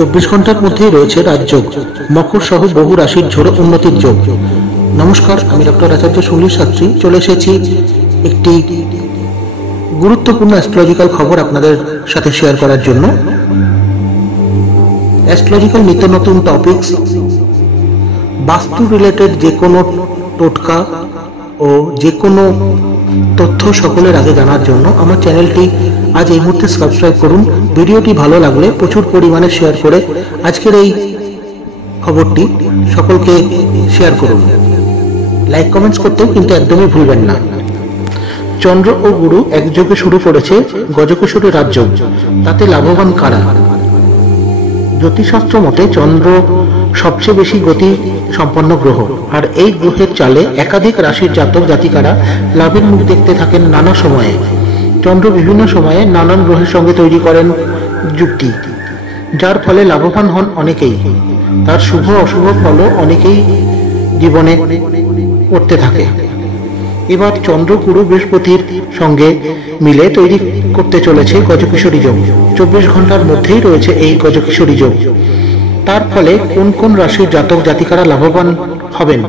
24 ঘন্টার মধ্যেই রয়েছে রাজযোগ, মকর সহ বহু রাশির ঝোড়ো উন্নতির যোগ। নমস্কার, আমি ডক্টর আচার্য সুনীল শাস্ত্রী চলে এসেছি একটি গুরুত্বপূর্ণ অ্যাস্ট্রোলজিক্যাল খবর আপনাদের সাথে শেয়ার করার জন্য। অ্যাস্ট্রোলজিক্যাল নিত্য নতুন টপিকস, বাস্তু রিলেটেড যে কোনো টোটকা ও যে কোনো তথ্য সকলের আগে জানার জন্য আমার চ্যানেলটি আজ এই মুহূর্তে সাবস্ক্রাইব করুন। ভিডিওটি ভালো লাগলে প্রচুর পরিমাণে শেয়ার করে আজকের এই খবরটি সকলকে শেয়ার করুন। লাইক কমেন্টস করতেও কিন্তু একদমই ভুলবেন না। চন্দ্র ও গুরু একযোগে শুরু করেছে গজকেশরী রাজযোগ, তাতে লাভবান কারা? জ্যোতিষশাস্ত্র মতে চন্দ্র সবচেয়ে বেশি গতি সম্পন্ন গ্রহ, আর এই গ্রহের চালে একাধিক রাশির জাতক জাতিকারা লাভের মুখ দেখতে থাকেন নানা সময়ে। চন্দ্র বিভিন্ন সময়ে নানান গ্রহের সঙ্গে তৈরি করেন যুক্তি, যার ফলে লাভবান হন অনেকেই। তার শুভ অশুভ ফলও অনেকেই জীবনে করতে থাকে। এবার চন্দ্র গুরু বৃহস্পতির সঙ্গে মিলে তৈরি করতে চলেছে গজকেশরী যোগ। 24 ঘন্টার মধ্যেই রয়েছে এই গজকেশরী যোগ। তার ফলে কোন কোন রাশির জাতক জাতিকারা লাভবান হবেন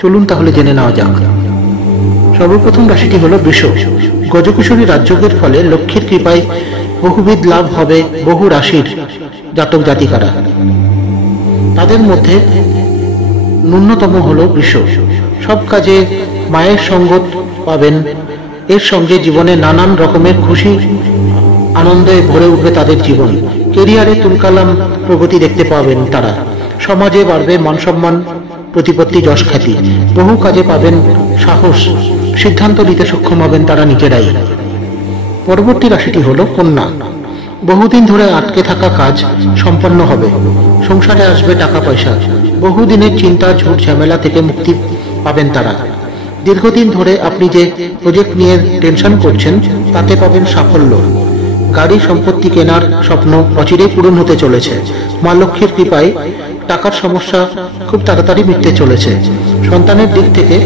চলুন তাহলে জেনে নেওয়া যাক। সর্বপ্রথম রাশিটি হলো বৃষ। গজকেশরী রাজযোগের ফলে লক্ষ্মীর কৃপায় বহুবিধ লাভ হবে বহু রাশির জাতক জাতিকারা। তাদের মধ্যে ন্যূনতম হলো বৃষ। সব কাজে মায়ের সঙ্গত পাবেন, এর সঙ্গে জীবনে নানান রকমের খুশি আনন্দে ভরে উঠবে তাদের জীবন। কেরিয়ারে তুলকালাম প্রগতি দেখতে পাবেন তারা। সমাজে বাড়বে মান সম্মান, প্রতিপত্তি, যশ খ্যাতি। বহু কাজে পাবেন সাহস, সিদ্ধান্ত নিতে সক্ষম হবেন তারা নিজেরাই। পরবর্তী রাশিটি হলো কন্যা। বহুদিন ধরে আটকে থাকা কাজ সম্পন্ন হবে, সংসারে আসবে টাকা পয়সা। বহুদিনের চিন্তা ঝুট ঝামেলা থেকে মুক্তি পাবেন তারা। দীর্ঘদিন ধরে আপনি যে প্রজেক্ট নিয়ে টেনশন করছেন তাতে পাবেন সাফল্য। গাড়ি সম্পত্তি কেনার স্বপ্ন অচিরেই পূরণ হতে চলেছে। মা লক্ষ্মীর কৃপায় টাকার সমস্যা খুব তাড়াতাড়ি মিটতে চলেছে। সন্তানের দিক থেকে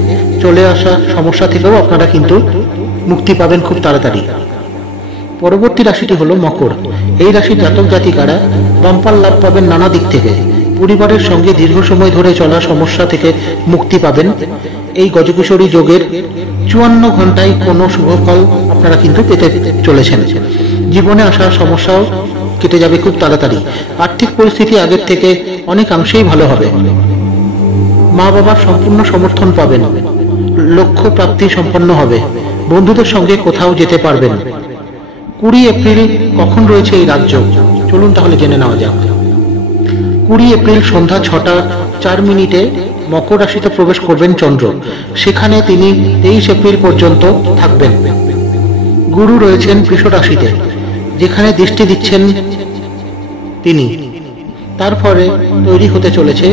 চলে আসা সমস্যা থেকেও আপনারা কিন্তু মুক্তি পাবেন খুব তাড়াতাড়ি। পরবর্তী রাশিটি হলো মকর। এই রাশির জাতক জাতিকারা বাম্পার লাভ পাবেন নানা দিক থেকে। পরিবারের সঙ্গে দীর্ঘ সময় ধরে চলা সমস্যা থেকে মুক্তি পাবেন। এই গজকেশরী যোগের 54 ঘন্টায় কোনো শুভফল আপনারা কিন্তু পেতে চলেছেন। জীবনে আসা সমস্যাও কেটে যাবে খুব তাড়াতাড়ি। আর্থিক পরিস্থিতি আগের থেকে অনেকাংশেই ভালো হবে। মা বাবার সম্পূর্ণ সমর্থন পাবেন। লক্ষ্য প্রাপ্তি সম্পন্ন হবে। বন্ধুদের সঙ্গে কোথাও যেতে পারবেন। 20 এপ্রিল কখন রয়েছে এই রাজযোগ চলুন তাহলে জেনে নেওয়া যাক। 20 এপ্রিল সন্ধ্যা 6:04 মকর রাশিতে প্রবেশ করবেন চন্দ্র। সেখানে তিনি 23 এপ্রিল পর্যন্ত থাকবেন। গুরু রয়েছেন বৃষ রাশিতে, যেখানে দৃষ্টি দিচ্ছেন তিনি। তারপরে তৈরি হতে চলেছে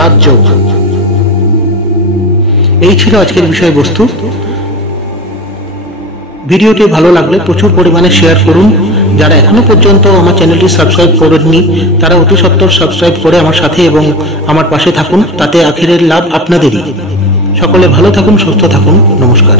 রাজযোগ। এই ছিল আজকের বিষয়বস্তু। ভিডিওটি ভালো লাগলে প্রচুর পরিমাণে শেয়ার করুন। যারা এখনো পর্যন্ত আমার চ্যানেলটি সাবস্ক্রাইব করেননি তারা অতি সত্বর সাবস্ক্রাইব করে আমার সাথে এবং আমার পাশে থাকুন, তাতে আখেরের লাভ আপনাদেরই। সকলে ভালো থাকুন, সুস্থ থাকুন। নমস্কার।